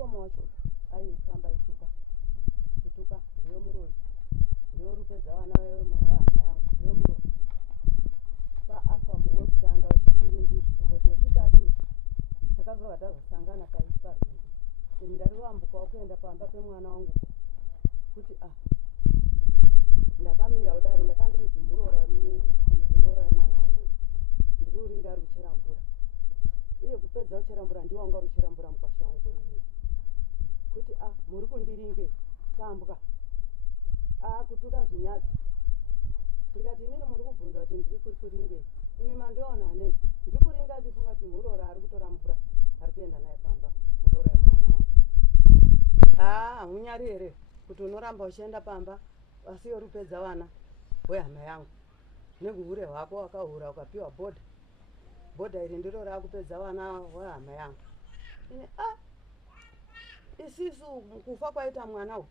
mukoma wacho aifamba ituka ndiwe muroi, ndiwe rupedza vana vewe muhahama yangu, ndiwe muroi. Paafa wekutanga wechipiri mbiri zoti wechitatu takazova tazosangana parwizi. Ini ndariwambukawo kuenda pamba pemwana wangu kuti ndakamira kudai ndakandiri kuti murora yemwana wangu ndiri uringa ari kuchera mvura, iye kupedza kuchera mvura ndiwo wanga ruchera mvura mukwasha wangu iye kuti muri kundiringe kambwa kutuka zvinyadzi. Ndikati inini muri kubvunza kuti ndiri kuringei, imi mandiona nei? Ndiri kuringa ndifunga kuti murora ari kutora mvura ari kuenda naye pamba, murora yemwana wangu. Munyari here kuti unoramba uchienda pamba asi yorupedza vana wehama yangu neguhure hwako wakahura ukapiwa bhodha iri ndiro raakupedza vana wehama yangu. Ini isisu kufa kwaita mwana uyu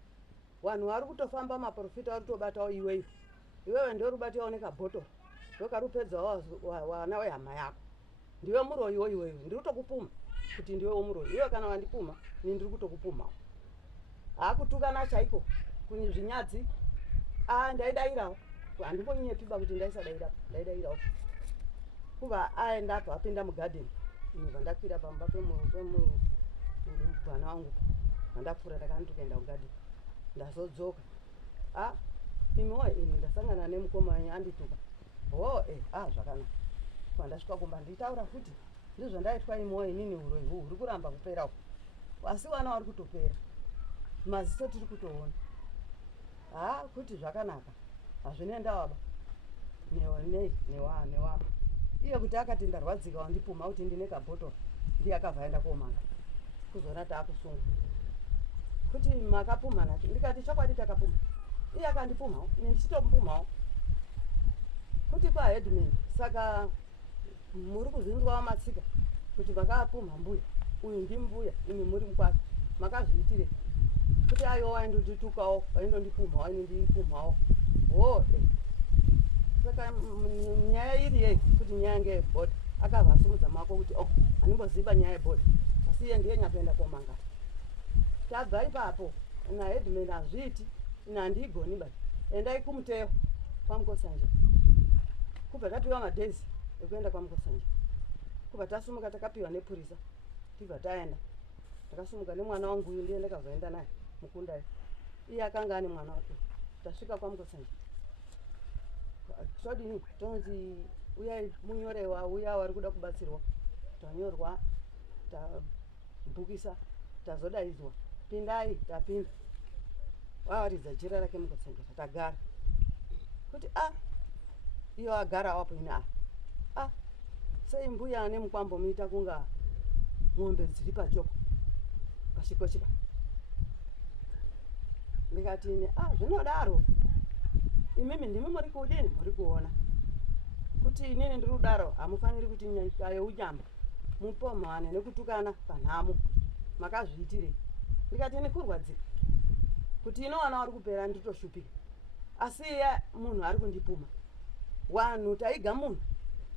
vanhu vari kutofamba maprofita vari kutobatawo iwewe ndio rubatiwawo nekabhotoro ndokarupedzawo vana wehama yako. Ndiwe muroyiwo iwewe, ndiri kutokupuma kuti ndiwewo muroyi. Iwe kana wandipuma ini ndiri kutokupumawo. Kutukana chaiko kuzvinyadzi ndaidayirawo, handimbonyepiba kuti ndaidayirawo kuva aenda apa apinda mugadheni. Ini vandakwira pamba pemwana wangu vandapfuura ndakandokaenda mugadheni ndazodzoka. Imiwoye ini ndasangana nemukoma wenyu andituka. Zvakanaka. Pandasvika kumba nditaura futi ndizvo ndaitwa imiwoye inini uroyi huu huri kuramba kuperawo, asi vana vari kutopera, maziso tiri kutoona. Kuti zvakanaka hazvinenda waba newama iye kuti akati ndarwadzika wandipuma kuti ndine kabhotoro ndiye akabva aenda komanga kuzona taakusunga kuti makapuma nacho. Ndikati chokwadi takapuma, iye akandipumawo ini ndichitomupumawo kuti pahedman. Saka muri kuzinzwawo matsika kuti makapuma mbuya uyu ndimbuya imi muri mukwati makazviitire kuti aiwo waindonditukawo waindondipumawo ini ndipumawo. Saka nyaya iri yei kuti nyaya yange yebhodha akabva asumudza mako kuti handimboziva nyaya yebhodha, asi iye ndiye nyatoenda komanga. Tabva ipapo nahedman hazviiti, ina handiigoni bai, endai kumuteo kwamukosanja. Kubva tapiwa madhezi ekuenda kwamukosanja, kubva tasumuka takapiwa nepurisa tibva taenda. Takasumuka nemwana wangu uyu ndiye ndakazoenda naye mukundai, iye akanga ane mwana wake. Tasvika kwamukosanja todini tonzi uyai munyorewa uya wari kuda kubatsirwa. Tanyorwa tabhukisa tazodaidzwa pindai, tapinda. Wawaridza jira rake mukosanja tagara kuti iyo agara wapo ini sei mbuya ane mukwambo muita kunga mombe dziri pajoko pachikochika. Ndikati ini zvinodaro imimi ndimi muri kudini, muri kuona kuti inini ndiri kudaro hamufaniri kuti nyika yeunyamba mupomhane nekutukana panhamo, makazviitire. Ndikati ini kurwadzika kuti inowana wari kupera nditoshupika, asi iye munhu ari kundipuma. Wanhu taiga munhu,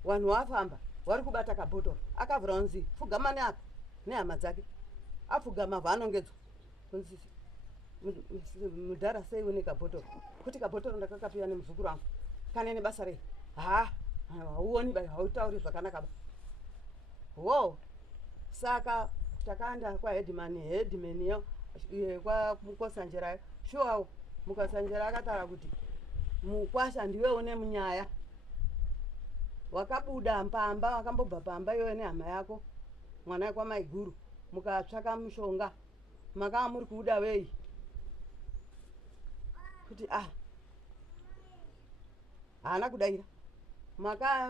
wanhu wafamba wari kubata kabhotoro akavhura unzi pfugamane apa nehama dzake. Apfugama vaanongedzwa kunzi mudhara sei une kabhotoro, kuti kabhotoro ndakakapiwa nemuzukuru wangu kanene basa rei. Hauoni bai, hautauri zvakanaka ba. Saka takaenda kwahedman yo kwamukosanjerayo shuwawo. Mukosanjera akataura kuti mukwasha ndiwe une munyaya, wakabuda pamba, wakambobva pamba iwe nehama yako mwana wekwamaiguru mukatsvaka mushonga, makava muri kuuda wei? Kuti haana kudaira.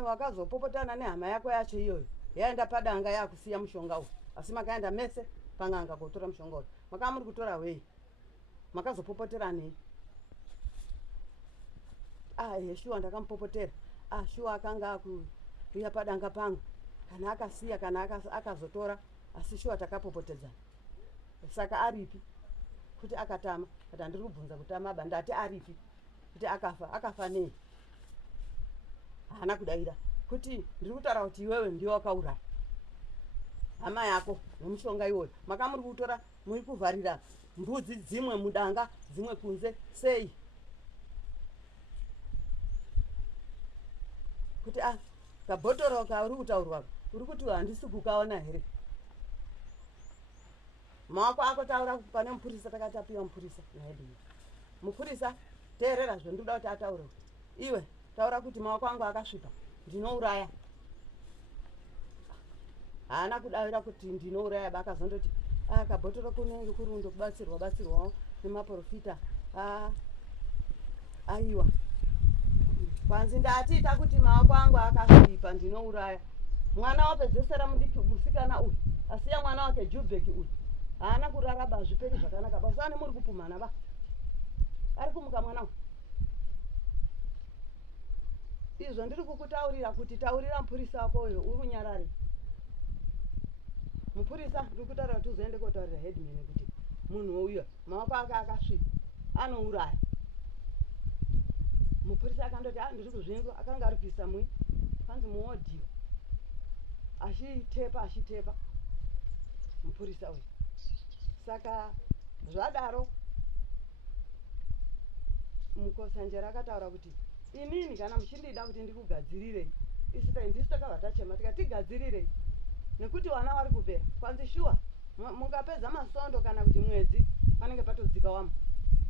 Wakazopopotana nehama yako yacho iyoyo yaenda padanga yakusiya mushonga uyu, asi makaenda mese pan'anga kotora mushonga uyu. Makava muri kutora wei? Makazopopoteranei? Shuwa ndakamupopotera. Shuwa akanga akuuya padanga pangu, kana akasiya kana akazotora, asi shuwa takapopotedzana. Saka aripi kuti akatama? Kuti handiri kubvunza kutama ba, ndati aripi kuti akafa nei? Haana kudaira kuti ndiri kutaura kuti iwewe ndiwe wakauraya. hama yako nomushonga iwoyo makamuri kutora muri kuvharira mbudzi dzimwe mudanga dzimwe kunze sei kuti kabhotoro kauri kutaurwa uri kuti handisi kukaona here maoko ako taura pane mupurisa takatapiwa mupurisa naedini mupurisa teerera zvendinoda kuti ataure iwe taura kuti maoko angu akasvipa ndinouraya haana kudavira kuti ndinouraya bakazondoti kabhotoro kunenge kuri undobatsirwawo nemaprofita aiwa kwanzi ndatiita kuti maoko angu akasvipa ndinouraya mwana wapedzesera musikana uyu asiya mwana wake Jubeki uyu haana kuraraba zviperi zvakanaka basane muri kupumhana ba ari kumuka mwana uyu izvo ndiri kukutaurira kuti taurira mupurisa wako uyo uri kunyarare mupurisa ndiri kutaurira kuti uzoende kotaurira headman kuti munhu uyo maoko ake akasvipa anouraya mupurisa akandoti ndiri kuzvinzwa akanga ari kuisa panzi muodhiyo achitepa mupurisa uyu saka zvadaro mukosanjera akataura kuti inini kana muchindida kuti ndikugadzirirei ndisi takabva tachema tikatigadzirirei nekuti vana vari kupera kwanzi shuwa mungapedza masondo kana kuti mwedzi panenge patodzika wamo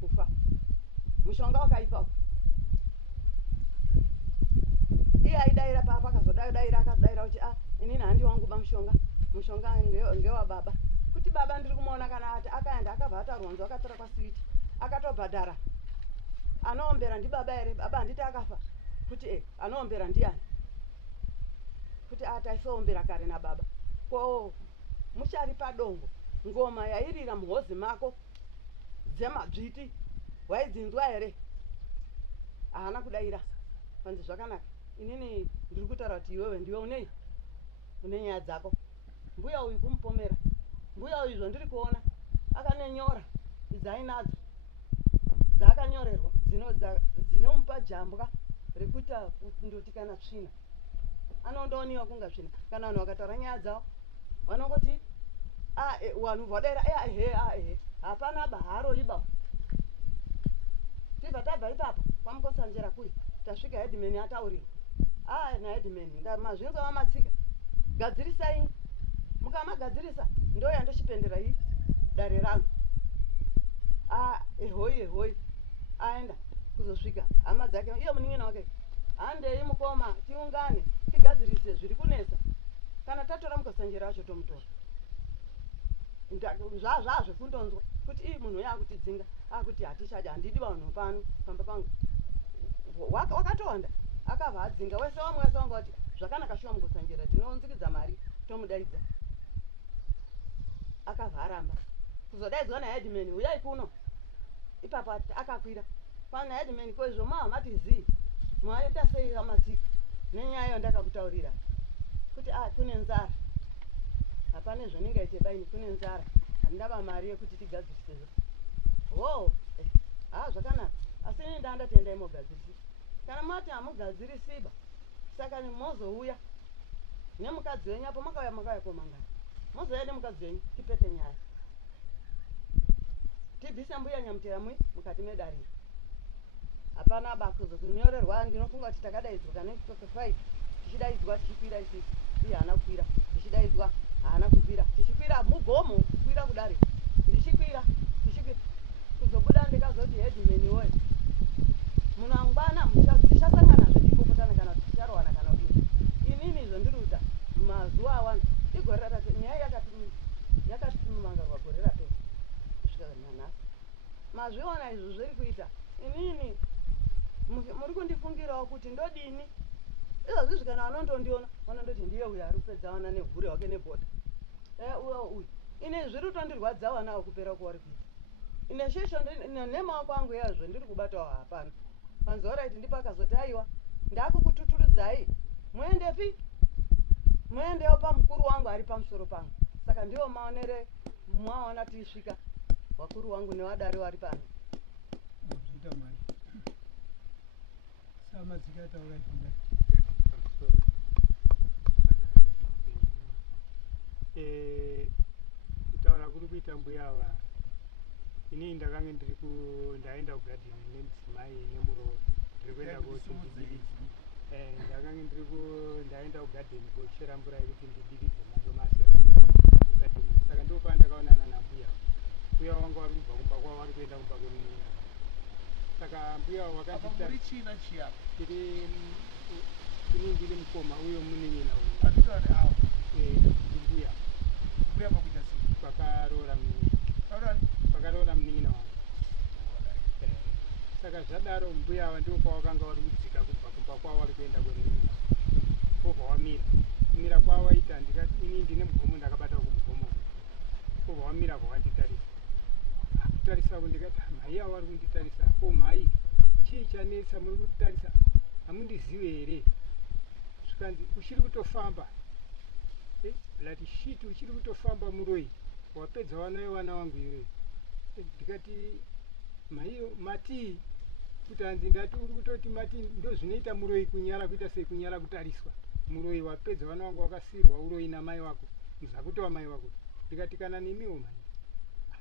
kufa mushonga wakaipawo iye aidaira papa akazodaira kuti inini handi wangu ba mushonga ngewa baba kuti baba ndiri kumuona kana ati akaenda akabva ataronzwa akatora kwaswiti akatobhadhara anoombera ndibaba here baba handiti akafa kuti anoombera ndiani kuti taisoombera kare nababa ko muchari padongo ngoma yairira muhozi mako dzemadzviti waidzinzwa here haana kudaira panzi zvakanaka inini ndiri kutaura kuti iwewe ndiwe une nyaya dzako mbuya uyu kumupomera mbuya uyu zvandiri kuona akanenyora idzainadzo dzaakanyorerwa dzinomupa jambwa rekuita ndoti kana tsvina anondooniwa kunga tsvina kana vanhu vakataura nyaya dzavo vanongoti vanhu vadaira hapana baharo iba tibva tabva ipapo kwamukosanjera kuya tasvika headman ataurirwa naheadman mazvinza vamatsika gadzirisai mukamagadzirisa ndo yandochipendera hii dare rangu ehoi aenda kuzosvika hama dzake iyo munin'ina wake handei mukoma tiungane tigadzirise zviri kunesa kana tatora mukosanjera wacho tomutora zvazvekundonzwa kuti munhu uyo akutidzinga akuti hatichadya handidi vanhu pano pamba pangu wakatowanda akabva adzinga wese wamwe wanga wati zvakanaka shuwa mukosanjera tinonzikidza mari tomudaidza akabva aramba kuzodaidzwa naheadman uyai kuno ipapo akakwira pana headman koizvo mahamati zii maita sei amatsika nenyaya iyo ndakakutaurira kuti kune nzara hapane zvaningaite baini kune nzara handava mari yekuti tigadzirisezvo zvakanaka asi ini ndandatendai mogadzirisi kana mati hamugadzirisiba saka mozouya nemukadzi wenyu apo makauya komangana mozouya nemukadzi wenyu tipete nyaya tibvise mbuya nyamutera mukati medariro hapana bakuzokunyorerwa ndinofunga kuti takadaidzwa kana 5 tichidaidzwa tichikwira isisi iye haana kukwira tichidaidzwa haana kukwira tichikwira mugomo kukwira kudare ndichikwira kuzobuda ndikazoti headman woye munhu angwana tichasangana zvechipopotana kana kuti ticharohwana kana kudini inini izvo ndiri kuita mazuva awanda igore ratatu nyaya yakatimangarwa gore rapera kusvika nanhasi mazviona izvo zviri kuita inini muri kundifungirawo kuti ndodini izvozvizvi kana vanondondiona vanondoti ndiye uyo ari kupedza wana nevhure wake nebhodha uyu ine zviri kutondirwadza wanawo kupera kuwari kuita ine shisho nemaoko angu yazvo ndiri kubatawo hapana panzoraiti ndipakazoti aiwa ndakukututurudzai muendepi muendewo pamukuru wangu ari pamusoro pangu saka ndiwo maonere mwaona tiisvika wakuru wangu newadare wari pano Eh kuti mbuya ava ini ndakange ndaenda kugadheni nemudzimai nemuroora ndiri kuenda kuti ndidiridze ndakange ndaenda kugadheni kochera mvura yekuti ndidiridze madomasi kugadheni. Saka ndopa ndakaonana nambuya. Mbuya wangu vari kubva kumba kwavo vari kuenda kumba kwemunun'una. Saka mbuya wakandita tiri ndiri mukoma uyo munin'ina uyu mbuya vakaroora munin'ina wangu. Saka zvadaro mbuya ava ndio kwavakanga vari kudzika kubva kumba kwavo vari kuenda kwemunun'una. Pobva wamira kumira kwavo waita ndikati ini ndine mugomo ndakabata kumugomo. Pobva wamira kwawanditarisa kutarisa ndikati mhai avo vari kunditarisa. O mhai chii chanetsa muri kunditarisa hamundizive here? Zvikanzi uchiri kutofamba blati shiti uchiri kutofamba muroi wapedza wanayo wana wangu iyoyo. Ndikati mhaiyo matii kuti hanzi ndati uri kutoti mati ndo zvinoita muroi kunyara kuita sei kunyara kutariswa muroi wapedza wana wangu wakasirwa uroi namai vako muzakutova mai vako. Ndikati kana nemiwo mhai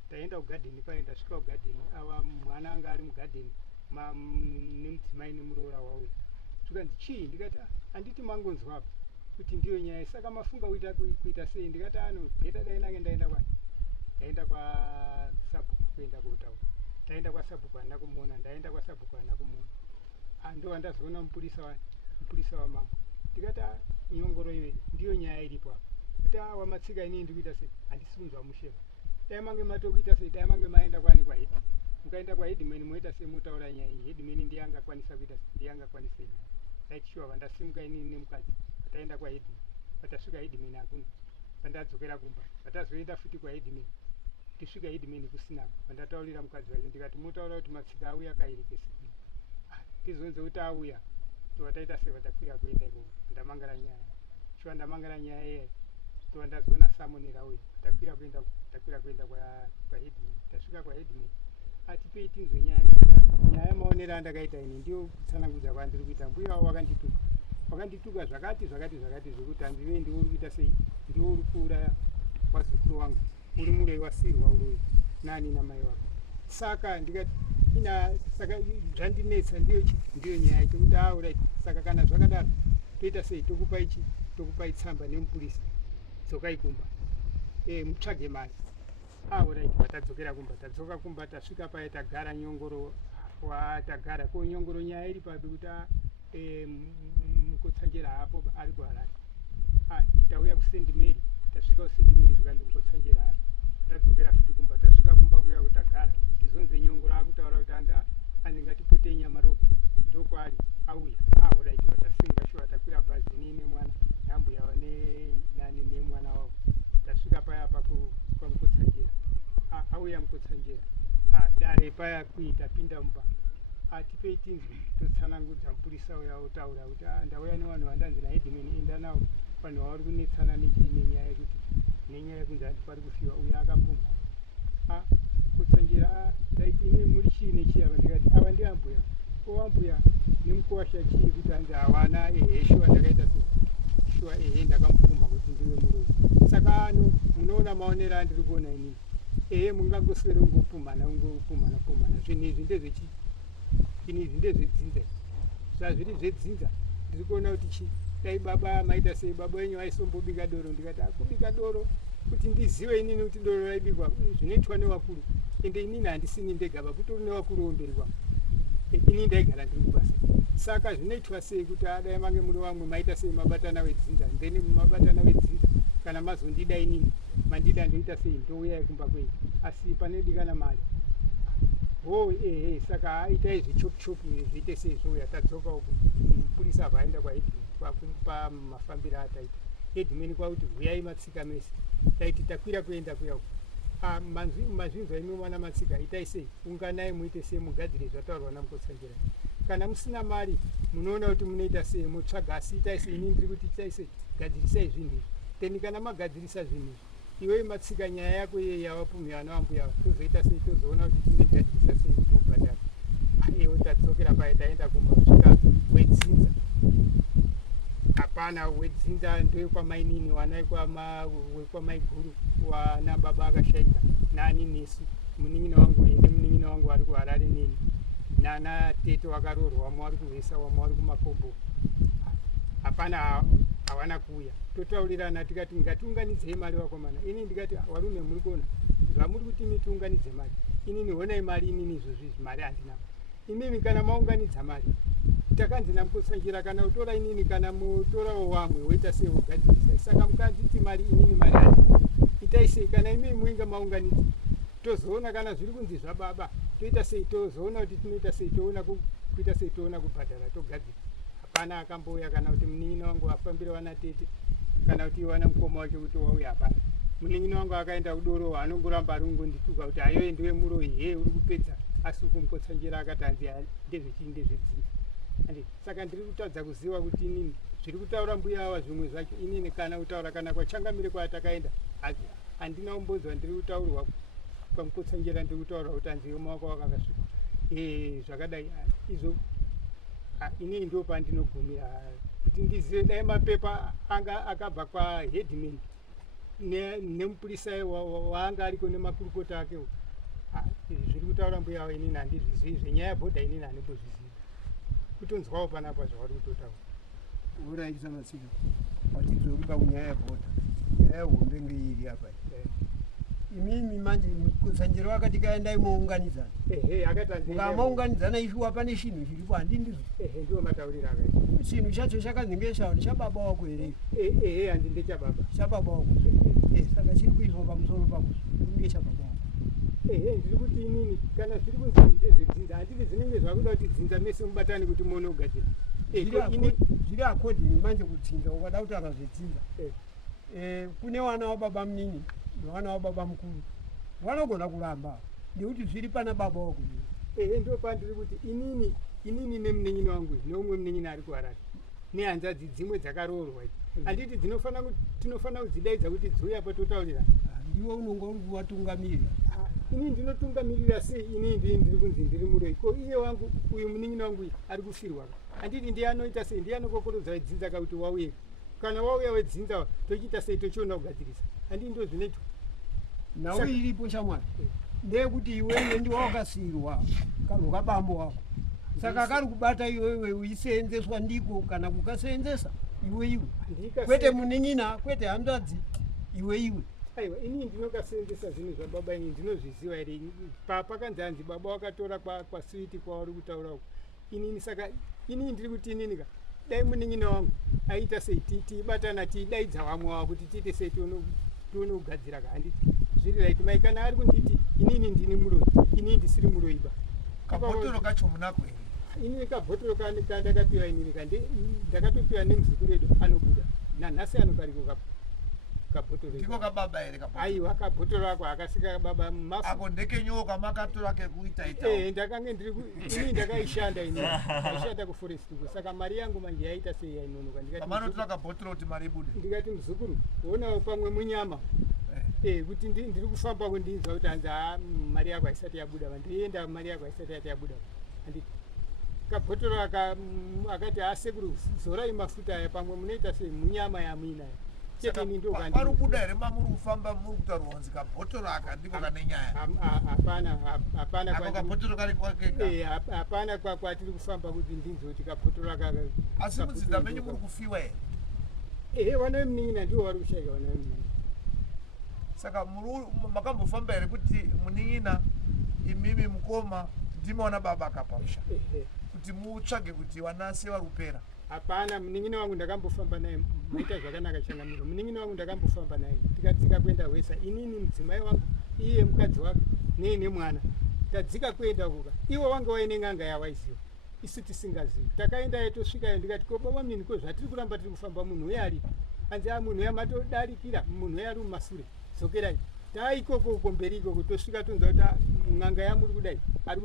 taenda kugadheni paye ndasvika kugadheni ava mwana anga ari mugadheni nemudzimai nemuroora wauya. Zvikanzi chii? Ndikati handiti mangonzwa apa kuti ndiyo nyaya saka mafunga kuita sei? Ndikati bheta dai nange ndaenda kwani ndaenda kwasabhuku kuenda kotaura. Ndaenda kwasabhuku handina kumuona. Ndaenda kwasabhuku handina kumuona. Ndo handazoona mupurisa wamambo. Ndikati nyongoro iwe ndiyo nyaya iripo apa. Kuti wamatsika inini ndiri kuita sei? Handisi kunzwa musheva. Dai mange matokuita sei? Dai mange maenda kwani kwahedi mukaenda kwahedimeni moita sei motaura nyaya iyi? Hedimeni ndiye angakwanisa kuita sei? Ndiye angakwanisa nyaya. Ndaitishuwa vandasimuka inini nemukadzi pataenda kwahedimeni. Patasvika hedimeni hakuna. Pandadzokera kumba patazoenda futi kwahedimeni. Tisvika hedimeni kusina. Pandataurira mukadzi wacho ndikati motaura kuti matsika auya kairekesi tizonze kuti auya towataita sei vatakwira kuenda ikoko. Ndamangara nyaya shuwa ndamangara nyaya iya tova ndazoona samoni rauya takwira kuenda kwahedimeni. Tasvika kwahedimeni atipei tinzwe nyaya. Nyaya maonero andakaita ini ndiyo kutsanangudza kwandiri kuita. Mbuya wavo wakandituka zvakati zvekuti hanzive ndiwo uri kuita sei? Ndiwo uri kuuraya wazukuru wangu uri muroi wasirwa uroi nani namai wako. Saka ndikati saka zvandinetsa ndiyo nyaya yacho kuti right. Saka kana zvakadaro toita sei? Tokupai tsamba nemupurisa dzokai kumba mutsvage mari. Right. Patadzokera kumba tadzoka kumba tasvika paya tagara nyongoro watagara ko nyongoro nyaya iri papi kuti mukotsanjera hapo ari kuharare. Tauya kusendi meri tasvika kusendi meri zvikanzi mukotsanjera hapo. Tadzokera futi kumba tasvika kumba kuya kutagara tizonze nyongoro akutaura kuti hanzi ngatipotei nyama ropa ndokwaari auya. Right. Watasimuka shuwa takwira bhazi nii nemwana nambuya nani nemwana wavo. Tasvika paya pamukotsanjera auya mukotsanjera dare paya kuita pinda mumba atipei tinzwi totsanangudza mupurisa uya otaura kuti ndauya nevanhu vandanzi nahedimeni enda navo vanhu vavari kunetsana nenyaya yekuti nenyaya yekunzi handipari kufiwa uya akapfuma. Kutsanjera daiti imi muri chii nechiyava? Ndikati ava ndiambuya. Ovambuya nemukuwasha chii kuti hanzi hawana shuwa ndakaita sei? Shuwa ndakamupfuma kuti ndiwe muroi. Saka ano munoona maonero andiri kuona inini mungangoswere ungopumhana zvinhu izvi ndezvechi ini izvi ndezvedzinza. Zvazviri zvedzinza ndiri kuona kuti chi dai baba maita sei? Baba wenyu aisombobika doro. Ndikati kubika doro kuti ndizive inini kuti doro raibikwa zvinoitwa nevakuru ende inini handisini ndegaba kutori nevakuru mberi kwangu. Inini ndaigara ndiri kubasa. Saka zvinoitwa sei kuti dai mange muri vamwe maita sei mabatana wedzinza ndeni mabatana wedzinza kana mazondida inini mandida ndoita sei? Ndouya kumba kwenyu asi panedikana mari saka itai zvichopichopi zviite sei zvouya. Tadzoka uko mupurisa vaenda kwahedimeni kwakumupa mafambiro ataita. Hedimeni kwakuti huyai matsika mese taiti takwira kuenda kuya uko. Mazvinzwa imi mwana matsika itai sei? Unganai muite sei? Mugadzire zvataurwa namukotsanjera. Kana musina mari munoona kuti munoita sei? Motsvaga asi itai sei? Ini ndiri kuti itai sei? Gadzirisai zvinhu izvi. Teni kana magadzirisa zvinhu izvi iwe matsika nyaya yako iye yavapumhira navambuya tozoita sei? Tozoona kuti tingegadzirisa sei kuti ubhadhara. Tadzokera paya taenda kumba kusvika wedzinza apa hapana wedzinza ndewekamainini wekwamaiguru wana baba akashaika nani nesu munin'ina wangu ine munin'ina wangu vari kuharare neni nana tete wakarorwa wamwe vari kuvesa wamwe vari kumakombo. Hapana hawana kuuya totaurirana tikati ngatiunganidzei mari vakomana. Ini ndikati varume muri kuona zvamuri kuti imi tiunganidze mari inini honai mari inini izvozvizvi mari handinawo imimi kana maunganidza mari takanzi namukosanjira kana utora inini kana mutorawo wamwe woita sei wogadzirisa. Saka mukanditi mari inini mari handina itai sei kana imimi muinga maunganidza tozoona kana zviri kunzi zvababa toita sei tozoona kuti tinoita sei toona kuita sei toona kubhadhara togadzira. Hapana akambouya kana kuti munin'ina wangu afambire wana tete kana kuti wana mukoma wacho kuti wauya. Hapana munin'ina wangu akaenda kudoro anongoramba ari kungondituka kuti ayoye ndiwe muroyi he uri kupedza asi ukumukotsanjira akati hanzi ndezvechii ndezvedzinza. Andi saka ndiri kutadza kuziva kuti inini zviri kutaura mbuya ava zvimwe zvacho inini kana kutaura kana kwachangamire kwatakaenda handina umbodzwa ndiri kutaurwa kwamukotsanjira ndiri kutaurwa kuti hanzi maoko wako akasvipa zvakadai izvo. Inini ndo pandinogumira kuti ndizive dai mapepa anga akabva kwaheadman nemupurisa waanga ariko nemakurukota akewo zviri kutaura mbuya avo inini handizvizivi zvenyaya yebhodha inini handimbozvizivi kutonzwawo panapa zvavari kutotaura. Uraisa masika wachidzoruka kunyaya yebhodha nyaya yehombe ngeiri apa imimi manje mukotsanjiro wakati kaendai mounganidzana ukamaunganidzana ishuwa pane chinhu chiripo handindizvo ndiwo matauriro akaita chinhu chacho chakanzi ngechaundi chababa wako here handi ndechababa chababa wako saka chiri kuizwa pamusoro pako ngechababa wako ndiri kuti inini kana zviri kunzi ndezvedzinza handiti zvinenge zvakuda kuti dzinza mese mubatani kuti muone kugadzira zviri akodini manje kudzinza ukada kutaura zvedzinza kune wana wababa munini nevana wababa mukuru vanogona kuramba nekuti zviri pana baba wako ndo pandiri kuti inini nemunin'ina wangu neumwe munin'ina ari kuharare nehanzvadzi dzimwe dzakaroorwa handiti tinofanira kudzidaidza kuti dziuya patotaurirana. Ndiwe unonga uri kuvatungamirira inini ndinotungamirira sei inini ndiri kunzi ndiri muroyi ko iye wangu uyu munin'ina wangu ari kufirwa handiti ndiye anoita sei ndiye anokokorodza wedzinza kakuti wauye kana wauya wedzinza tochiita sei tochiona kugadzirisa handii ndo zvinoitwa nawe iripo shamwari ndeyekuti iwewe ndiwe wakasiyirwa kanhu kabambo wako saka kari kubata iwewe uiseenzeswa ndiko kana kukaseenzesa iwe kwete munin'ina kwete hanzvadzi iwe aiwa inini ndinokaseenzesa zvinhu zvababa ini ndinozviziva here pakanzi hanzi baba wakatora kwaswiti kwauri kutaura uko inini saka inini ndiri kuti inini ka dai munin'ina wangu aita sei tiibatana tiidaidza vamwe wavo kuti tiite sei tione kugadzira ka handiti zviri right mai kana ari kunditi inini ndini muroyi inini ndisiri muroyiba kabhotoro kacho munako here inini kabhotoro kandakapiwa inini ndakatopiwa nemuzukuru edu anobuda nanhasi anokariko kabhotoro ndiko kababa here aiwa kabhotoro ako akasika baba ako ndekenyoka makatora kekuita ndakange inini ndakaishanda ini aishanda kuforest saka mari yangu manje yaita sei yainonoka pamanotora kabhotoro kuti mari ibude ndikati muzukuru uonawo pamwe munyama kuti ndiri kufamba kundinzwa kuti hanzi mari yako haisati yabuda vandienda mari yako haisati yati yabuda handiti kabhotoro akati asekuru zorai mafuta aya pamwe munoita sei munyama yamuina pari kuda here mamuri kufamba muri kutaurwa kunzi kabhotoro aka ndiko kane nyaya hapana kabhotoro kari kwakeka hapana kwatiri kufamba kuti ndinzoti kabhotoro aka asi mudzinza menyu muri kufiwa here vana vemunin'ina ndivo vari kushaika vana vemunin'ina saka makambofamba here kuti munin'ina imimi mukoma ndimi wana baba akapausha kuti mutsvage kuti vanase vari kupera. Hapana, munin'ina wangu ndakambofamba naye maita zvakanaka changamiro. Munin'ina wangu ndakambofamba naye tikadzika kuenda Wesa, inini mudzimai wangu iye mukadzi wake nemwana tadzika kuenda kuka iwo wanga waine n'anga yawaiziva isu tisingazivi. Takaendayo tosvikayo ndikati ko baba munini ko zvatiri kuramba tiri kufamba munhu uye aripo hanzi munhu uya matodarikira munhu uya ari mumasure dzokerai taikoko uko mberi ikoko tosvika tonzwa kuti n'anga yamuri kudai ari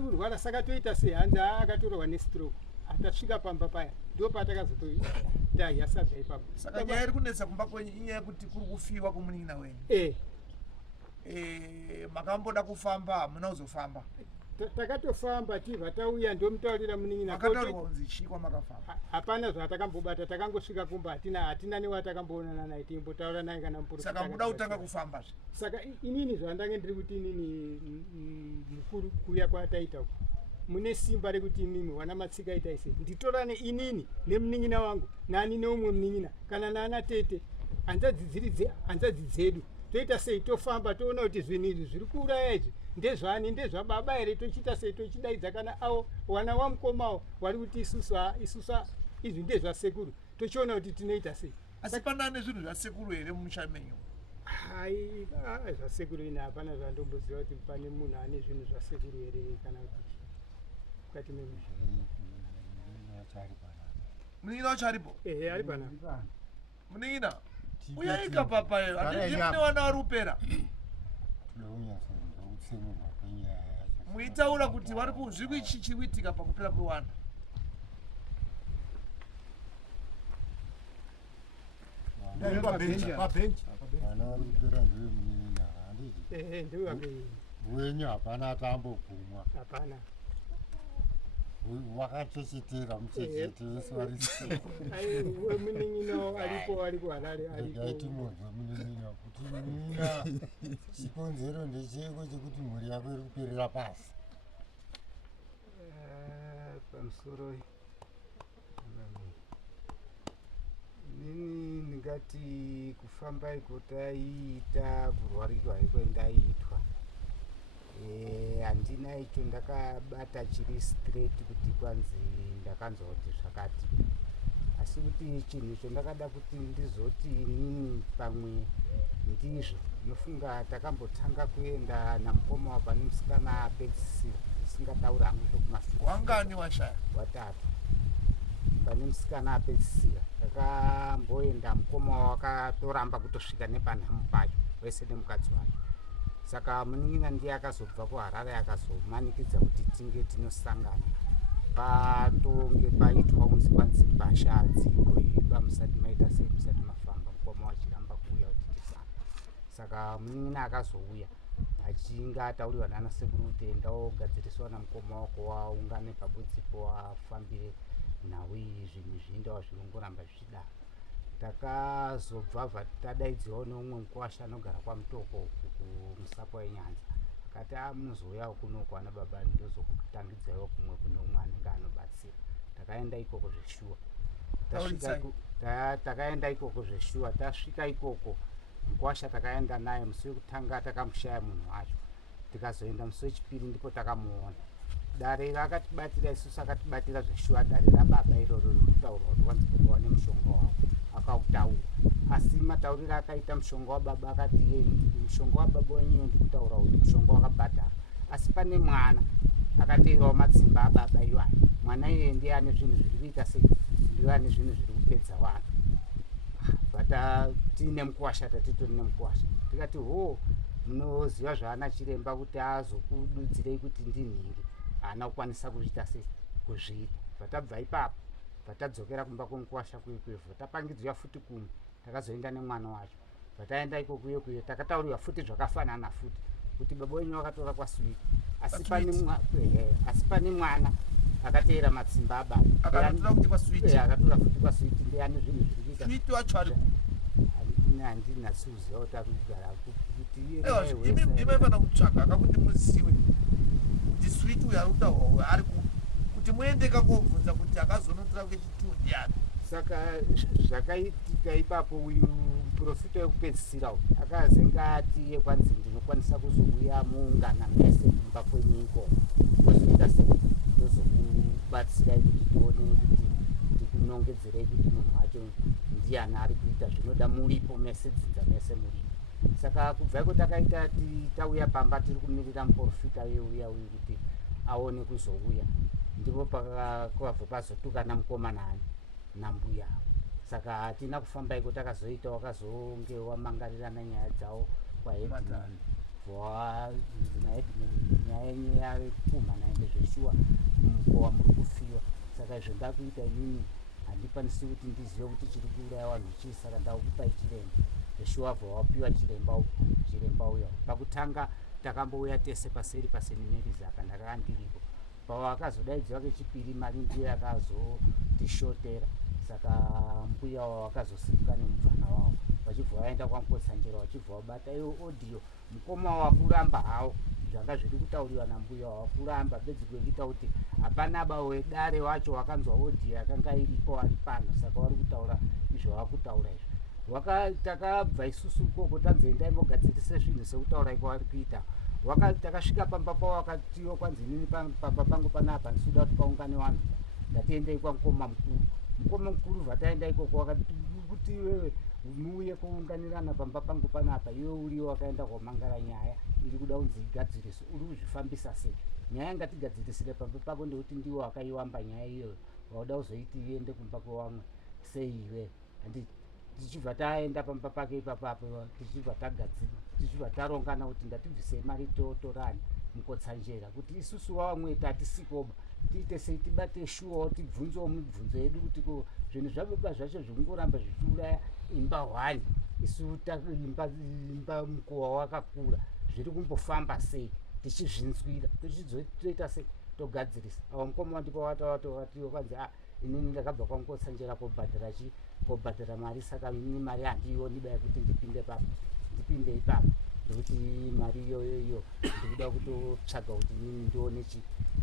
kurwara saka toita sei hanzi akatorwa nestroke atasvika pamba paya ndo patakazotota yasadza ipapo. Saka nyaya iri kunetsa kumba kwenyu inyaya yekuti kuri kufiwa kwomunin'ina wenyu. Makamboda kufamba hamuna kuzofamba. takatofamba tibva tauya ndomutaurira munin'ina makataurwa kunzi chikwa makafamba hapana zvatakambobata takangosvika kumba hatina newatakamboonana naye timbotaura naye kana saka muda kutanga kufamba saka inini zvandange ndiri kuti inini mukuru kuuya kwataita uku mune simba rekuti imimi wana matsika itaise nditorane inini nemunin'ina wangu nani neumwe munin'ina kana nana tete hanzadzi dzedu toita sei tofamba toona kuti zvinhu izvi zviri kuuraya izvi ndezvani ndezvababa here tochiita sei tochidaidza kana avo wana wamukomawo wari kuti isusu izvi ndezvasekuru tochiona kuti tinoita sei asi pana nezvinhu zvasekuru here mumusha menyu hai zvasekuru ine hapana zvandomboziva kuti pane munhu ane zvinhu zvasekuru here kana kuti mukati memusha munin'ina wacho aripo ari panapa munin'ina uyaika papayo handii mune wana wari kupera muitaura kuti zviri kuitika pakupera kwewana wenyu hapana atambogumwa hapana wakachechetera muchechete wemunin'ina aripo harare gaiti munzwe munin'ina kuti munin'ina chikonzero ndecheko chekuti mhuri yako iri kuperera pasi pamusoro inini ndingati kufamba iko taiita kurwarika haiko ndaiitwa handina icho ndakabata chiri straight kuti kwanzi ndakanzwa kuti zvakati asi kuti chinhu icho ndakada kuti ndizoti inini pamwe ndizvo nofunga takambotanga kuenda namukoma wapane musikana apedzisira isingataura hangu zvokumashure wangani washaya watatu pane musikana apedzisira takamboenda mukoma wakatoramba kutosvika nepanhamu pacho wese nemukadzi wacho saka munin'ina ndiye akazobva kuharare akazomanikidza kuti tinge tinosangana patonge paitwa unzi kwanzi mbasha dzigoiba musati maita sei musati mafamba mukoma wachiramba kuuya kuti tisanga saka munin'ina akazouya achinge ataurirwa nana sekuru kuti enda ogadziriswa namukoma wako waungane pabwedzipo wafambire nhau iyi zvinhu zviindawo zvinongoramba zvichidaro takazobva tadaidziwawo neumwe mukwasha anogara kwamutoko kumusapa wenyanza akati munozouyawo kunoku ana baba ndozokutangidzaiwo kumwe kune umwe anenge anobatsira takaenda ikoko zveshuwa takaenda ikoko zveshuwa tasvika ikoko mukwasha takaenda naye musi wekutanga takamushaya munhu wacho tikazoenda musi wechipiri ndipo takamuona dare iro akatibatira isusu akatibatira zveshuwa dare rababa iroro rikutaurwa kuti kwanzi kuva nemushonga wavo akautaura asi matauriro akaita mushonga wababa akati mushonga wababa wenyewe ndikutaura kuti mushonga wakabhadhara asi pane mwana akateerawo matsimba ababa iwayo mwana iyeye ndiye ane zvinhu zviri kuita sei ndiye ane zvinhu zviri kupedza vanhu bata tiine mukwasha tatitori nemukwasha tikati munoziva zvaana chiremba kuti azokududzirei kuti ndinhingi haana kukwanisa kuita sei kuzviita bvatabva ipapo bvatadzokera kumba kwomukwasha kuyekwevho tapangidzwa futi kumwe takazoenda nemwana wacho bvataenda ikokuyo takataurirwa futi zvakafanana futi kuti baba wenyu wakatora kwaswiti asi pane mwana akateera matsimba ababa akatora futi kwaswiti ndeyane zvinhu zviri kuita switi wacho ari handina siuziva kuti ari kugara kuti imaifana kutsvaga akakuti muzive kuti switi uyo ari kutaurwa ari kuti muendeka kovhunza kuti akazonotora kwechitundi yani saka zvakaitika ipapo uyu muprofita wekupedzisira uyu akazenga ati kwanzi ndinokwanisa kuzouya muungana mese kumba kwenyu ikoko ndozoita sei ndozokubatsirai kuti tione kuti ndikunongedzerei kuti munhu wacho ndiyani ari kuita zvinoda muripo mese dzinza mese muripo saka kubva iko takaita tauya pamba tiri kumirira muprofita weuya uyu kuti aone kuzouya ndipo pakabva pazotuka namukoma nambuya saka hatina kufamba iko takazoita wakazonge wamangarirana nyaya dzawo kwaedmund nyaya yenyu yakumhana ende zveshuwa mukova muri kufiwa saka izvo ndakuita inini handikwanisi kuti ndizive kuti chiri kuuraya vanhu chii saka ndakupai chiremba zveshuwa bva wapiwa chiremba uya pakutanga takambouya tese paseri paseminari zaka ndakanga ndiripo pawakazodaidzwa kechipiri mari ndiyo yakazotishotera saka mbuya wavo wakazosimuka nemubvana wavo vachibva vaenda kwamukotsanjera vachibva vabata iwo odhiyo mukoma wakuramba hawo zvanga zviri kutauriwa nambuya wakuramba bedzi kwekuita kuti hapana baba wedare wacho wakanzwa odhiyo yakanga iripo ari pano saka vari kutaura izvo vakutaura izvo takabva isusu ikoko tanzoendai mogadzirise zvinhu sekutaura iko vari kuita takasvika pamba pavo wakatiwo kwanzi inini pamba pangu panapa ndisuda kuti paungane vanhu ndatiendei kwamukoma mukuru vataenda ikoko wakati kuti wewe muuye kuunganirana pamba pangu panapa iwe uriwo wakaenda komangara nyaya iri kuda kunzi igadziriswe uri kuzvifambisa sei nyaya ngatigadzirisire pamba pako ndekuti ndiwo wakaiwamba nyaya iyoyo wauda kuzoiti iende kumba kwevamwe sei iwe handiti tichibva taenda pamba pake ipapapo tichibva tarongana kuti ngatibvisei mari totorani mukotsanjera kuti isusu wavamwe tatisikoba tiite sei tibate shuwawo tibvunzewo mibvunzo yedu kuti zvinhu zvabeba zvacho zvingoramba zvichiuraya imba hwani isu imba mukowa wakakura zviri kumbofamba sei tichizvinzwira tichizotoita sei togadzirisa avo mukoma ndipo watawatiwo kwanzi inini ndakabva kwamukotsanjera kobhadhara mari saka ini mari handiioni dai kuti ndipinde ipapo ndekuti mari iyoyo ndikuda kutotsvaga kuti inini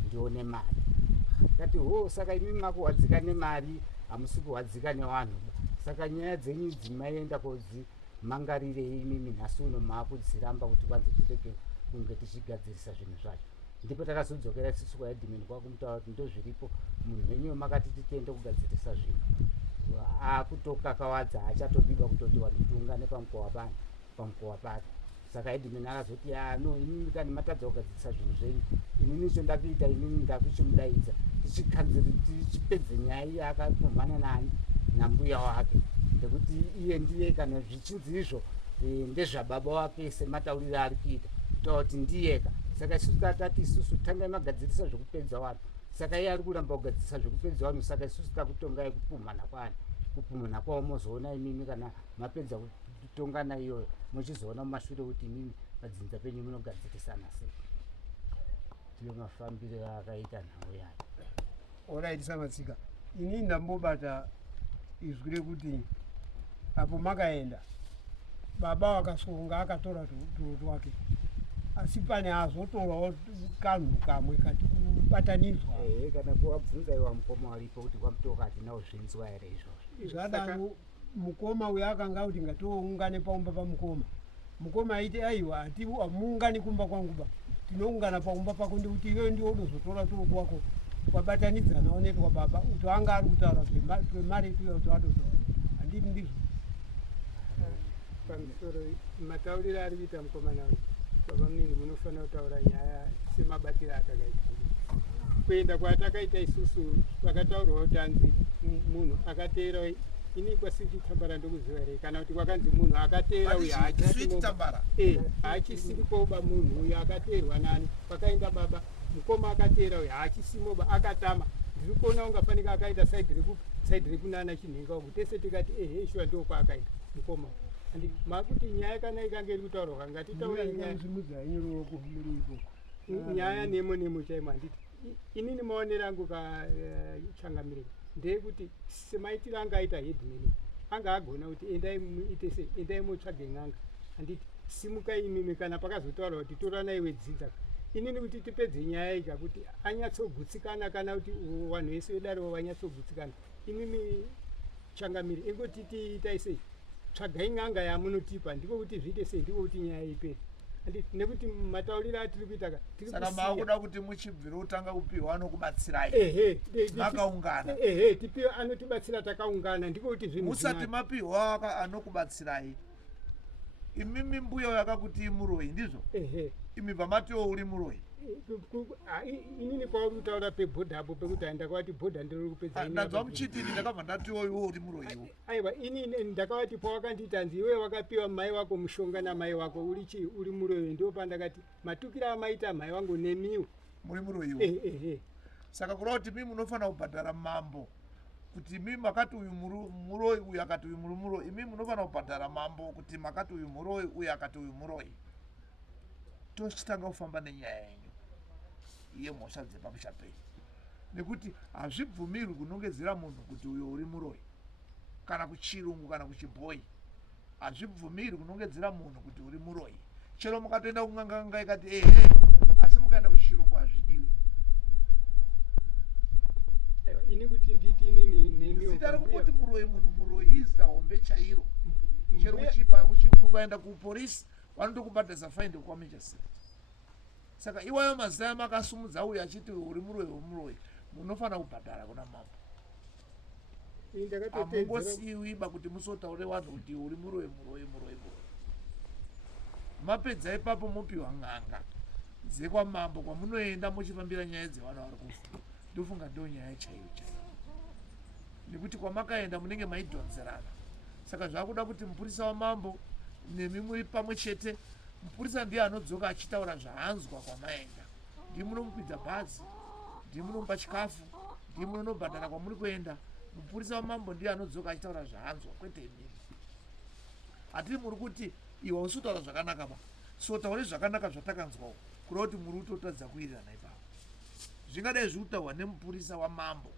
ndione mari kati saka imimi makuwadzika nemari hamusi kuwadzika nevanhu saka nyaya dzenyu dzimaenda kodzimangarirei imimi nhasi uno maakudziramba kuti kwanzi tirege kunge tichigadzirisa zvinhu zvacho ndipo takazodzokera isusu kwaedhimini kwakumutaura kuti ndozviripo munhu wenyu makati titiende kugadzirisa zvinhu akutokakawadza haachatodiba kutoti vanhu tiungane pamukowa pake saka edhimini akazoti no inini kani matadza kugadzirisa zvinhu zvenyu inini icho ndakuita inini ndakuchimudaidza tichipedze nyaya iyi akakumhana nani nambuya wake ndekuti iye ndiye kana zvichinzi izvo ndezvababa wake sematauriro ari kuita kutaura kuti ndiyeka saka isusu tatati isusu tangai magadzirisa zvokupedza vanhu saka iye ari kuramba kugadzirisa zvokupedza vanhu saka isusu takutongai kupumhana kwani kupumhana kwavo mozoona imimi kana mapedza kutongana iyoyo muchizoona mumashure kuti imimi padzinza penyu munogadzirisana sei ndiyo mafambiro akaita nhau yayo orit Samatsika ini ndambobata izwi rekuti apo makaenda baba wakasonga akatora tulo twake asi pane azotorawo kanhu kamwe kati kubatanidzwa kana kuvabvunza iwa mukoma waripo kuti kwamutoka hatina kuzvinzwa here izvozvo zvadaro mukoma uyo akanga kuti ngatoungane paumba mukoma aiti aiwa hamuungani kumba kwanguba tinoungana paumba pako ndekuti iwewe ndiwo unozotora tulo twako kwabatanidzana onetwa baba kuti anga ari kutaura zvemari tuya kuti adotora handiti ndizvo pamusoro matauriro ari kuita mukomana uyu baba munini munofanira kutaura nyaya semabatiro atakaita kuenda kwatakaita isusu kwakataurwa kuti anzi munhu akateera ini kwasiti tambara ndokuziva here kana kuti kwakanzi munhu akateera uyo haachisimoba munhu uyo akateerwa nani kwakaenda baba mukoma akateera uyo haachisimoba akatama ndiri kuona ungafanika akaita saidhi rekunana chinhenga uku tese tikati shuwa ndo kwaakaita mukoma makuti nyaya kana ikange iri kutaurwa ngatitaure nyaya nemo chaimo handiti inini maonero angu kachangamirika ndeyekuti semaitiro anga aita hedhimeni anga agona kuti endai muite sei endai motsvage n'anga handiti simuka imimi kana pakazotaurwa kuti toranai wedzidza inini kuti tipedze nyaya ika kuti anyatsogutsikana kana kuti vanhu vese vedaro vanyatsogutsikana imimi changamiri ingoti tiitai sei tsvagai n'anga yamunotipa ndiko kuti zviite sei ndiko kuti nyaya ipere nekuti matauriro atiri kuita saka maakuda kuti muchibvira utanga kupiwa anokubatsirai makaungana tipiwe anotibatsira takaungana ndiko kuti zvinhu musati mapiwa anokubatsirai imimi mbuya yakakuti imuroi ndizvo imi pamatiwo uri muroi inini kwauri kutaura pebhodha apo pekuti ndakavati bhodha ndiri kupedza ndanzwa muchitini ndakabva ndatiwo iwo uri muroiwo aiwa inini ndakavati pawakandita nzi iwe wakapiwa mai wako mushonga namai wako uri chii uri muroiwo ndo pandakati matukiro amaita mai wangu nemiwo muri muroiwo saka kureva kuti mimi munofanira kubhadhara mambo kuti mimi makati uyu muroi uyu akati uyu muri muroi imimi munofanira kubhadhara mambo kuti makati uyu muroi uyu akati uyu muroi tochitanga kufamba nenyaya yenyu yemhosva dzepamushapeni, nekuti hazvibvumirwi kunongedzera munhu kuti uyo uri muroyi, kana kuchirungu kana kuchibhoyi hazvibvumirwi kunongedzera munhu kuti uri muroyi. Chero mukatoenda kunganga ikati ehe, asi mukaenda kuchirungu hazvidiwi. ini kuti nditi nini nemiwo Zita pambuya. rekuti muroyi, munhu muroyi izita hombe chairo. Chero kuenda kupolisi vanotokubhadhasa faini kwamejasi. Saka iwayo mazaya makasumudza uyu achiti uri muroyi wemuroyi, munofanira kubhadhara kuna mambo. Ini ndakatopedzera Amungosiyiwiba kuti musotaure vanhu kuti uri muroyi muroyi muroyi muroyi. Mapedza ipapo mopiwa ng'anga dzekwamambo kwamunoenda muchifambira nyaya dzevana vari kufa. Ndofunga ndo nyaya chaiyo chaiyo, nekuti kwamakaenda munenge maidhonzerana. Saka zvakuda kuti mupurisa wamambo nemi muri pamwe chete. Mupurisa ndiye anodzoka achitaura zvaanzwa kwamaenda. Ndiye munomukwidza bhazi, ndiye munomupa chikafu, ndiye munonobhadhara kwamuri kuenda. Mupurisa wamambo ndiye anodzoka achitaura zvaanzwa, kwete imini. Hatiri muri kuti iwe usotaura zvakanaka ba, so taure zvakanaka zvatakanzwawo, kureva kuti muri kutotadza kuwirirana ipapo. Zvingadai zviri kutaurwa nemupurisa wamambo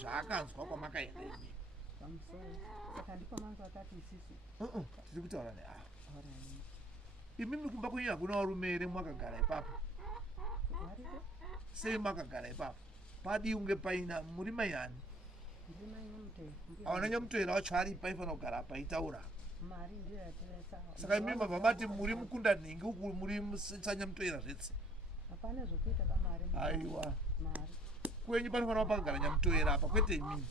zvaakanzwa kwamakaenda imini. Saka ndipo mangu akati isisu. Tiri kutaura neavo. Imimi kumba kwenyu hakuna varume here mwakagara ipapo? Sei makagara ipapo? Padi unge paina muri maiyani? Hauna nyamutoera wacho aripa aifanira kugara apa aitaura. Mari ndiyo yatiresa. Saka imimi mabva mati muri mukunda nhingi uku muri musanyamutoera zvetse. Hapana zvokuita pamari. Aiwa. Mari. Kwenyu panofanira pakagara nyamutoera apa, kwete imimi.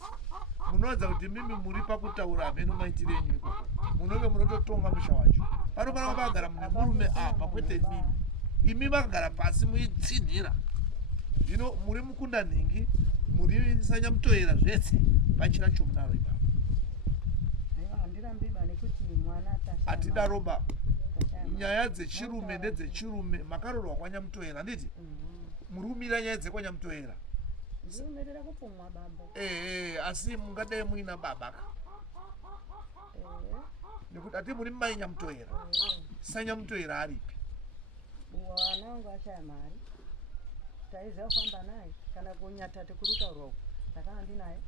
Munowadza kuti mimi muri pakutaura hameno maitiro enyu ikoko. Munenge munototonga musha wacho. Panofanira pakagara mune murume apa, kwete imimi. Imi makagara pasi muitsinhira. Zvino muri mukunda nhingi, muri sanyamutoera zvetse pachira chomunaro ipapo. Aiwa handirambiba nekuti mwana tasha. Hatida roba. Nyaya dzechirume ndedzechirume, makarorwa kwanyamutoera handiti? Muri kumira nyaya dzekwanyamtoera. Ndinomerera kupumwa baba. Asi mungadai muina babaka. Nekuti ati muri mai nyamutoera. Sanyamutoera aripi? Mwana wangu ashaya mari. Taiza kufamba naye kana kunyatate kurutaurwa uko. Saka handinaye.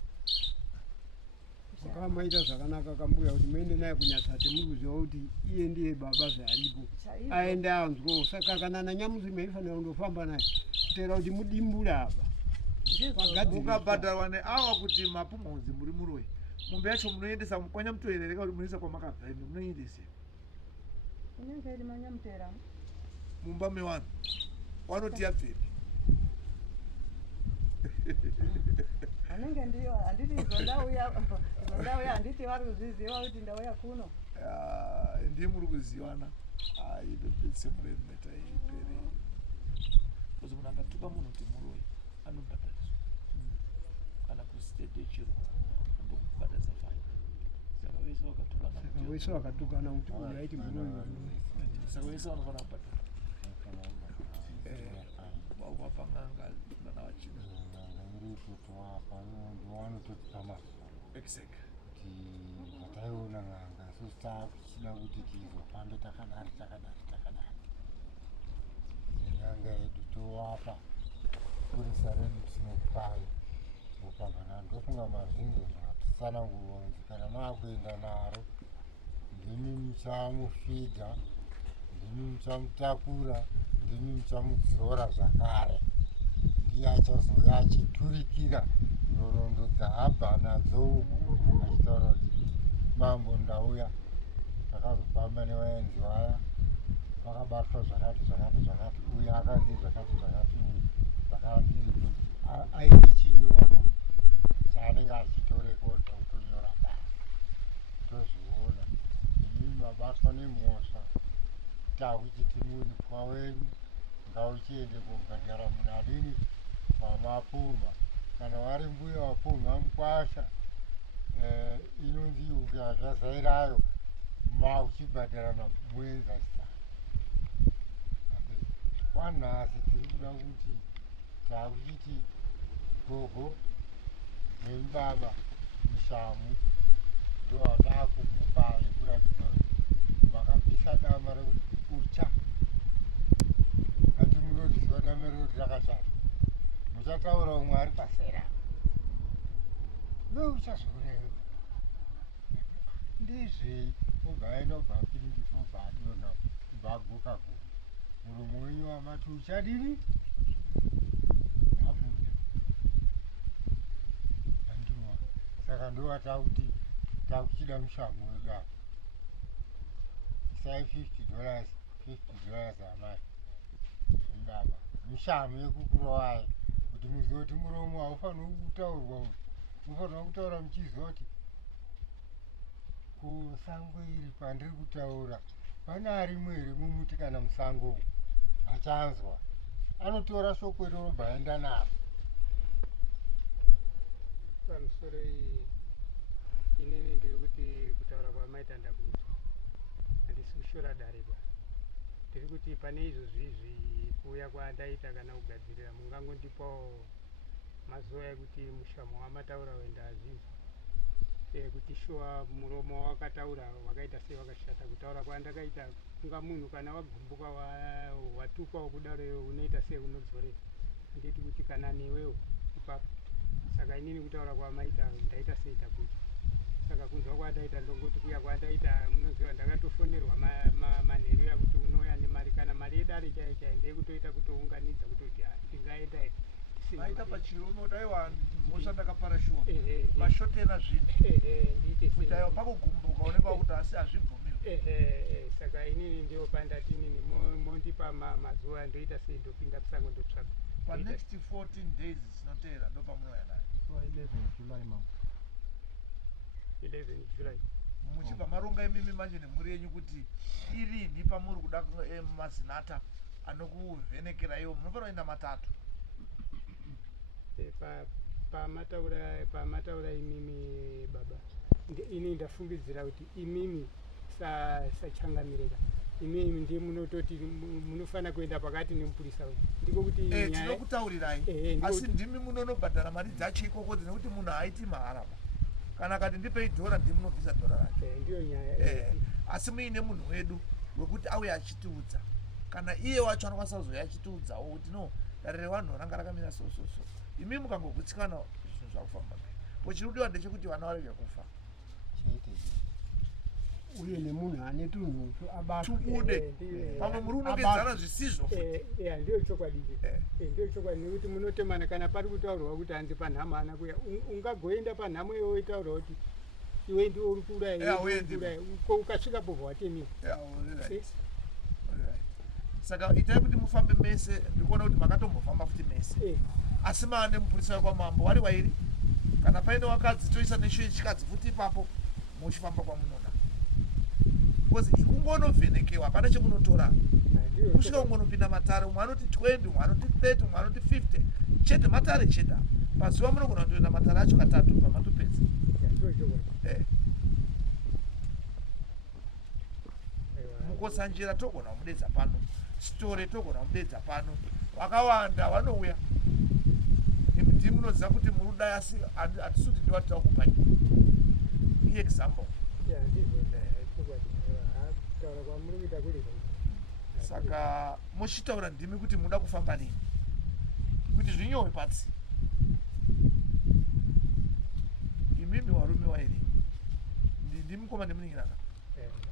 Makamaita zvakanaka kambuya kuti muende naye kunyatate muri kuziva kuti iye ndiye baba zvaripo. Aende anzwawo. Saka kana nanyamusi maifanira kundofamba naye kuteera kuti mudimbura apa. Mukabhadharwa neava kuti mapumhonzi muri muroyi, mombe yacho munoendesa kwanyamutoera reka kuti munoisa kwamakabva imi munoendese inenge iri manyamutoera mumba mevanhu wanoti yabvepi? anenge ndiyo handiti izondauya handiti vari kuzviziva kuti ndauya kuno. Ndiye muri kuziwana semuremetaipere kuti munhu akatuka munhu kuti muroyi anobhadhariswa kana kusitete chiro andokubhadhasa faini. Saka vese vakatukana Vese vakatukana kuti uyu aiti muroyi. saka vese vanofanira kubhadhara vapanganga nana vachina exact Taiona ng'anga isusu takuchida kuti tizofambe takadari n'anga yedu towapa purisa redu tinopayo vopambana. Ndofunga mazvinhu zvatisanakuronzi kana maakuenda naro ndimi muchamufidha, ndimi muchamutakura, ndimi muchamudzora zvakare. Ndiye achazouya achiturikira nhoroondo dzaabva nadzo uku achitaura kuti mambo ndauya, takazofamba nevaenzi vaya vakabatwa zvakati, uyu akanzi zvakati, uyu zvakambiri kuti aine chinyorwa chaanenge achitorekodha kutonyora basa tozviona. Imimi mabatwa nemhosva takuchiti muripwa wenyu ngauchiende kogadzara munadini mamapumha kana vari mbuya wapumha mukwasha inonzi ukazvazairayo mauchibhadharana muenzasana. Wanhasi tiri kuda kuti takuchiti gogo nemubaba mushamu ndo vatakukupai kuratidza kuti makabvisa dama rekuti ucha uchazorewa ndizvei ugaenda ubva piringisi ubva adona ubva aguka guru muromo wenyu wamati uchadini abuda andinoa saka ndowatauti takuchida mushamu wedu apa sai $50 amai baba mishamu yekukurowayo kuti muzoti muromo haufaniri kutaurwa uyu mufanira kutaura muchizoti kusango iri kwandiri kutaura pane arimwe here mumuti kana musango achanzwa anotora shoko iro robva aenda naro pamusoro inini ndiri kuti kutaura kwamaita ndakuita handisi kushora dareba ndiri kuti pane izvozvizvi kuuya kwandaita kana kugadzirira mungangondipawo mazuva ekuti mushamo wamataura wenda azvinzwa kuti shuwa muromo wakataura wakaita sei wakashata kutaura kwandakaita kunga munhu kana wagumbuka watukwa kudaro unoita sei unodzorera nditi kuti kana newewo ipapo saka inini kutaura kwamaita ndaita sei takuita saka kunzwa kwandaita ndongoti kuya kwandaita munoziva ndakatofonerwa manheru yakuti unouya nemari kana mari yedare chaiyo chaiyo ndeyekutoita kutounganidza kutoti ndingaenda here maita pachirume daiwa mhosva ndakaparashuwa mashotena zvinhu kuti aiwa pakugumbuka unenge wakuti asi hazvibvumirwi saka inini ndiwo pandati inini mondipa mazuva ndoita sei ndopinda musango ndotsvaga panext 14 days dzinoteera ndopamunouya nayo 11 July mama 11 July muchibva maronga imimi manje nemhuri yenyu kuti irini pamuri kuda mazinata anokuvhenekera iwo munofanira kuenda matatu pamataura imimi baba ini ndafungidzira kuti imimi sachangamirira imimi ndiye munototi munofanira kuenda pakati nemupurisa wenyu ndiko kuti tinokutaurirai asi ndimi munonobhadhara mari dzacho ikoko nekuti munhu haiti maharaba kana kati ndipei dhora ndimunobvisa dhora racho ndiyo nyaya asi muine munhu wedu wekuti auye achitiudza kana iye wacho anokwanisa kuzoya achitiudzawo kuti no dare revanhu ranga rakamira so imi mukangogutsikana zvinhu zvakufamba pochirudiwa ndechekuti vana varege kufa uye nemunhu ane tunhutu tubude pamwe muri unongedzana zvisizvo ndiyo chokwadi ndiyo chokwadi nekuti munotemana kana pari kutaurwa kuti hanzi panhama ana kuya ungagoenda panhamo iwe woitaurwa kuti iwe ndiwe uri kuuraya ukasvika pobva watemiwa saka itai kuti mufambe mese ndikuona kuti makatombofamba futi mese asi maane mupurisa wekwamambo wari wairi kana paine wakadzi toisa nesho yechikadzi futi ipapo muchifamba kwamunoda because ikungonovhenekewa hapana chemunotora kusvika ungonopinda matare umwe anoti 20 umwe anoti 30 umwe anoti 50 chete matare cheda pazuva munogona kutoenda matare acho katatu pamatopedza mukosanjira togona kumudedza pano sitore togona kumudedza pano vakawanda vanouya imiti munoziva kuti murudai asi hatisuti ndiwatita kupai iexample saka muchitaura ndimi kuti muda kufamba nini kuti zvinyowe patsi imimi varume vairi ndimukoma ndimuninginaka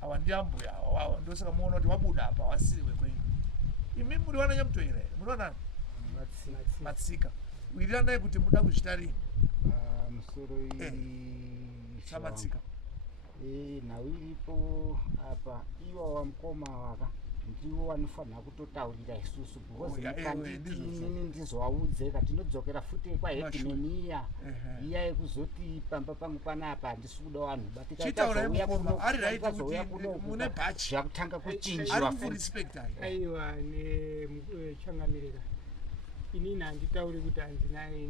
awa ndiambuya awa ndosaka muona kuti wabuda apa wasiriwe kwenyu imi muri vananyamutoera here munoonani matsika wiriranaye kuti muda kuzvita rini musoro samatsika nhau iripo apa iwo wamukoma waka ndiwo wanofanira kutotaurira isusu because ndizovaudze katinodzokera futi kwahedimeniya iya yekuzoti pamba pangu panapa handisi kuda vanhu batikazouya zvakutanga kuchinjiwa aiwa nechangamirira inini handitauri kuti handinaye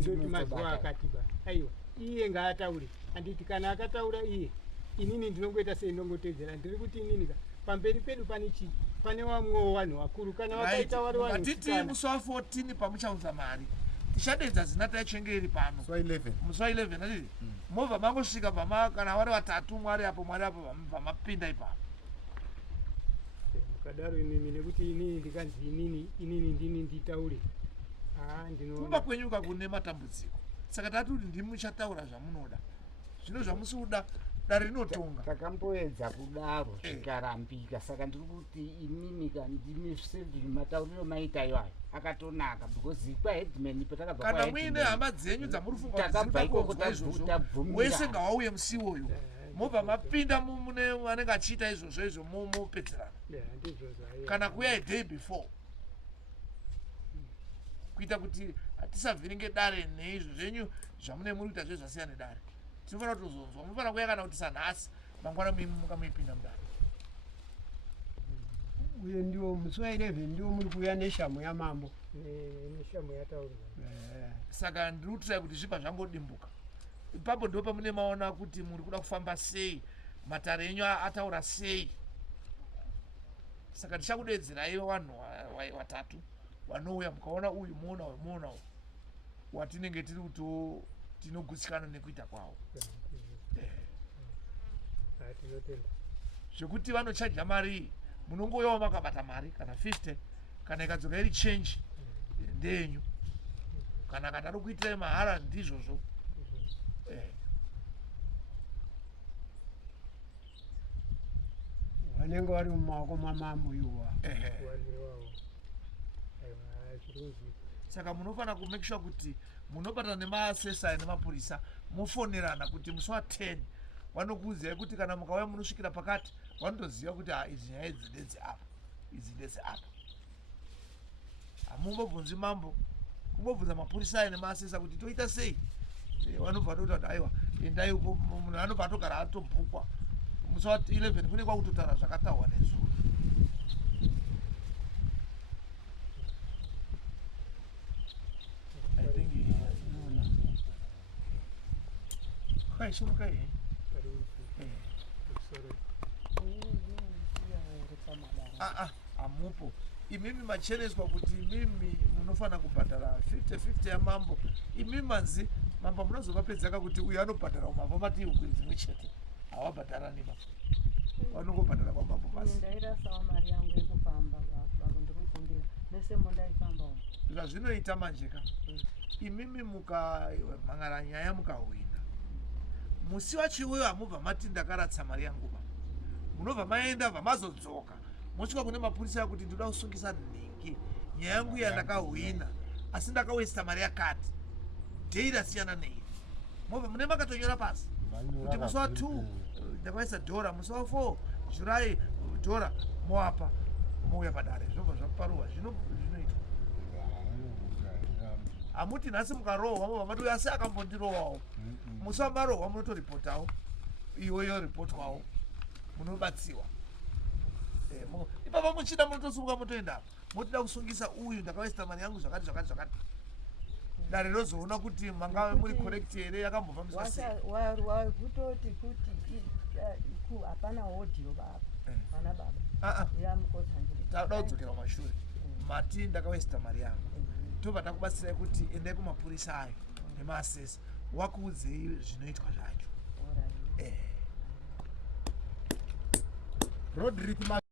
ndoti mazuva akatiba aiwa iye ngaataure handiti kana akataura iye inini ndinongoita sei ndongotedzera ndiri kuti ininika pamberi pedu pane chii pane vamwewo vanhu vakuru kana vakaita vari vanhatiti musi wa 14 pamuchaunza mari tichadedza zinata yachenge iri pano musi wa 11 atiti movha mangosvika kana vari vatatu mwari apo vamapinda ipapo mukadaro imimi nekuti inini ndikanzi inini ndini nditaure kumba kwenyuka kune matambudziko saka tatuti ndimi muchataura zvamunoda. Zvino zvamusiuda dare rinotonga. takamboedza kudaro zvikarambika, saka ndiri kuti imimi ndimi matauriro maita iwayo akatonaka because kwaheadman patakabva Kana muine hama dzenyu dzamuri funga takabva ikoko izvozvo tabvumira wese ngawauye musi iwoyo mobva mapinda mune anenge achiita izvozvo izvo mopedzerana ndizvo zvaye kana kuuya a day before kuita kuti hatisavhiringe dare neizvo zvenyu zvamune muri kuita zve zvasiyana nedare. Tinofanira kutozonzwa munofanira kuuya kana kuti sanhasi mangwana muka muipinda mudare. uye ndiwo musi wa11 ndiwo muri kuuya neshamu yamambo. neshamu yataurwa. Saka ndiri kutirai kuti zvibva zvangodimbuka. Ipapo ndo pamune maona kuti muri kuda kufamba sei, matare enyu ataura sei. Saka ndichakudedzerai vanhu vatatu vanouya mukaona uyu muona uyu muona uyu watinenge tiri kuti tinogutsikana nekuita kwavo. Tinotenda. Zvekuti vanochaja mari munongouyawo makabata mari kana 50 kana ikadzoka iri change ndenyu kana katari kuitirai mahara ndizvozvo. vanenge vari mumaoko mamambo iwa. Kuwanirwawo. Zvirunzi. Saka munofanira kumake sure kuti munobatana nemaasesai nemapurisa mofonerana kuti musi wa10 vanokuudzai kuti kana mukauya munosvikira pakati vanotoziva kuti idzi nyaya idzi ndedze apa idzi ndedze apa. Hamumbobvunzi mambo kumbobvunza mapurisa nemaasesa kuti toita sei. Vanobva toti kuti aiwa endai uko munhu anobva atogara atobhukwa musi wa11 kune kwakutotaura zvakataurwa nezuva. Kaisumukai hamupo imimi machereswa kuti imimi munofanira kubhadhara 50-50 yamambo. Imimi manzi mambo munozovapedzaka kuti uyu anobhadhara umavha mati ugwiri dzimwe chete havabhadharanima vanongobhadhara kwamambo basi. ndairasawo mari yangu yekufamba baba ndikukumbira mese mundaifamba umo. Zvazvinoita manjeka imimi mukamhangara nyaya mukahwina musi wachiuyo hamubva mati ndakaratsa mari yanguba munobva maenda vamazodzoka mosvika kune mapurisa yakuti ndoda kusungisa nhingi nyaya yangu yandakahwina asi ndakawesta mari yakati dhei rasiyana neiri mobva mune makatonyora pasi kuti musi wa2 ndakaisa dhora musi wa4 July dhora moapa mouya padare zvobva zvaparuwa zvinoitwa. Hamuti nhasi mukarohwa mobva mati uyu asi akambondirohwawo musi wamarohwa munotoripotawo iyoyo ripotwawo munobatsiwa. Ipapo muchida munotosunga motoenda motida kusungisa uyu ndakawesta mari yangu zvakati zvakati zvakati. Dare rozoona kuti mangave muri correct here yakambofambiswa sei. Kutoti kuti hapana audio baba. Pana baba. Yamukotsanjira. Tauda kudzokera kumashure. Mati ndakawesta mari yangu. Tobva takubatsirai kuti endai kumapurisa ayo nemaasesa wakuudzei zvinoitwa zvacho. Rodrick